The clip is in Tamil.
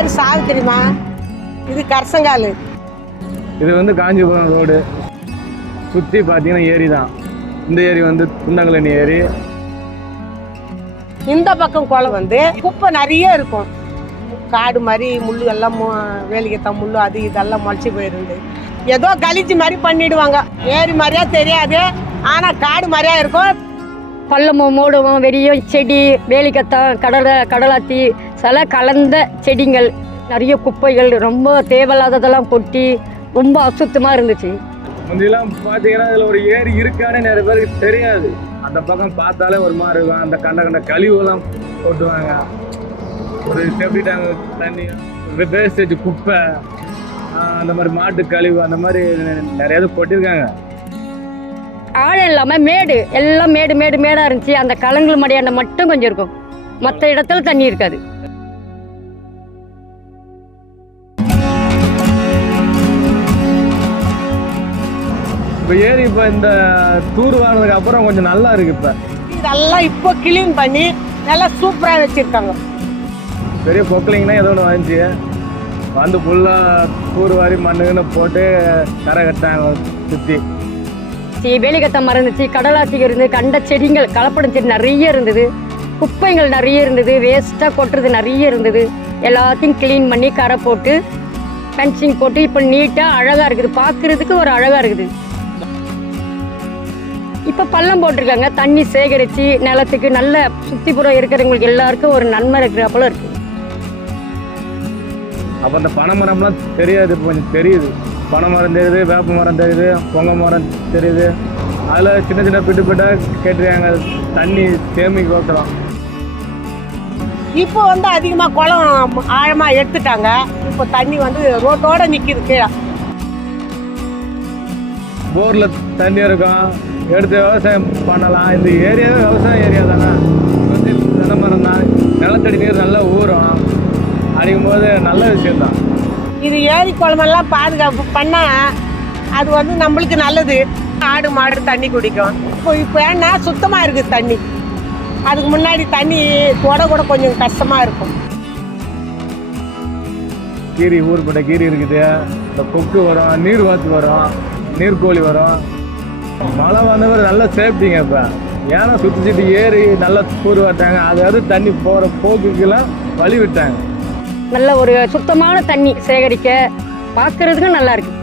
பேர் சாவித்திரிமா. இது கரசங்கால். இது வந்து காஞ்சிபுரம் ரோடு. சுற்றி பார்த்தீங்கன்னா ஏரி தான். இந்த ஏரி வந்து குண்டங்களி ஏரி. இந்த பக்கம் குளம் வந்து குப்பை நிறைய இருக்கும். காடு மாதிரி முள்ளு எல்லாம் வேலிக்கத்தான் முள்ளு அது இதெல்லாம் முளைச்சி போயிருந்து. ஏதோ கழிச்சு மாதிரி பண்ணிடுவாங்க. ஏரி மாதிரியா தெரியாது, ஆனால் காடு மாதிரியா இருக்கும். பள்ளமும் மூடவும் வெறிய செடி வேலிக்கத்தான் கடலாத்தி சில கலந்த செடிகள் நிறைய குப்பைகள் ரொம்ப தேவையில்லாததெல்லாம் கொட்டி ரொம்ப அசுத்தமாக இருந்துச்சு. முந்திலாம் பார்த்தீங்கன்னா அதில் ஒரு ஏரி இருக்கானே நிறைய பேருக்கு தெரியாது. அந்த பக்கம் பார்த்தாலே ஒரு மாதிரி இருக்கும். அந்த கண்ட கழிவுலாம் கொட்டுவாங்க. ஒரு சேஃப்டி டேங்க் தண்ணி, வேஸ்டேஜ் குப்பை, அந்த மாதிரி மாட்டு கழிவு அந்த மாதிரி நிறைய கொட்டியிருக்காங்க. ஆழம் இல்லாமல் மேடு எல்லாம் மேடாக இருந்துச்சு. அந்த கலங்கள் மடியாண்ட மட்டும் கொஞ்சம் இருக்கும், மற்ற இடத்துல தண்ணி இருக்காது. இப்போ ஏரி இப்போ இந்த தூர் வாங்கினதுக்கு அப்புறம் கொஞ்சம் நல்லா இருக்கு. இப்போ இதெல்லாம் இப்போ கிளீன் பண்ணி நல்லா சூப்பராக வச்சுருக்காங்க. பெரிய பொக்கலிங்கன்னா ஏதோ ஒன்று வாங்கிச்சு வந்து ஃபுல்லாக தூர் வாரி மண்ணுன்னு போட்டு கரை கட்டாங்க. சுற்றி வேலிக்கத்தான் மரம் இருந்துச்சு, கடலாத்தி இருந்து, கண்ட செடிகள் கலப்படம் செடி நிறைய இருந்தது, குப்பைகள் நிறைய இருந்தது, வேஸ்ட்டாக கொட்டுறது நிறைய இருந்தது. எல்லாத்தையும் க்ளீன் பண்ணி கரை போட்டு ஃபென்சிங் போட்டு இப்போ நீட்டாக அழகாக இருக்குது. பார்க்குறதுக்கு ஒரு அழகாக இருக்குது. இப்போ பள்ளம் போட்டிருக்காங்க, தண்ணி சேகரித்து நிலத்துக்கு நல்ல சுற்றிப்புறம் இருக்கிறவங்களுக்கு எல்லாருக்கும் ஒரு நன்மை இருக்கிறப்பல இருக்குது. அப்போ அந்த பனை மரம்லாம் தெரியாது, இப்போ கொஞ்சம் தெரியுது. பனை மரம் தெரியுது, வேப்ப மரம் தெரியுது, பொங்க மரம் தெரியுது. அதில் சின்ன சின்ன பிட்டாக கேட்டுருக்காங்க, தண்ணி சேமிக்க வைக்கலாம். இப்போ வந்து அதிகமாக குளம் ஆழமாக எடுத்துட்டாங்க. இப்போ தண்ணி வந்து ரோட்டோட நிற்கிது கீழே. போரில் தண்ணி இருக்கும், எடுத்து விவசாயம் பண்ணலாம். இந்த ஏரியாவே விவசாய ஏரியா தானே. சுற்றி தென்னை மரம் தான், நிலத்தடி நீர் நல்லா ஊறும். அடிக்கும் போது நல்ல விஷயம்தான். இது ஏரி குளமெல்லாம் பாதுகாப்பு பண்ணால் அது வந்து நம்மளுக்கு நல்லது. ஆடு மாடு தண்ணி குடிக்கும். இப்போ ஏன்னா சுத்தமாக இருக்குது தண்ணி. அதுக்கு முன்னாடி தண்ணி கூட கொஞ்சம் கஷ்டமாக இருக்கும். கீரி ஊர்பட்ட கீரி இருக்குது, இந்த கொக்கு வரும், நீர் வாத்து வரும், நீர்கோழி வரும். மழை வந்தவரை நல்ல சேஃப்டிங்க. இப்போ ஏன்னா சுற்றி ஏறி நல்லா தூர் வாட்டாங்க. அதாவது தண்ணி போகிற போக்குக்கெல்லாம் வழி விட்டாங்க. நல்ல ஒரு சுத்தமான தண்ணி சேகரிக்க பார்க்கறதுக்கும் நல்லா இருக்குது.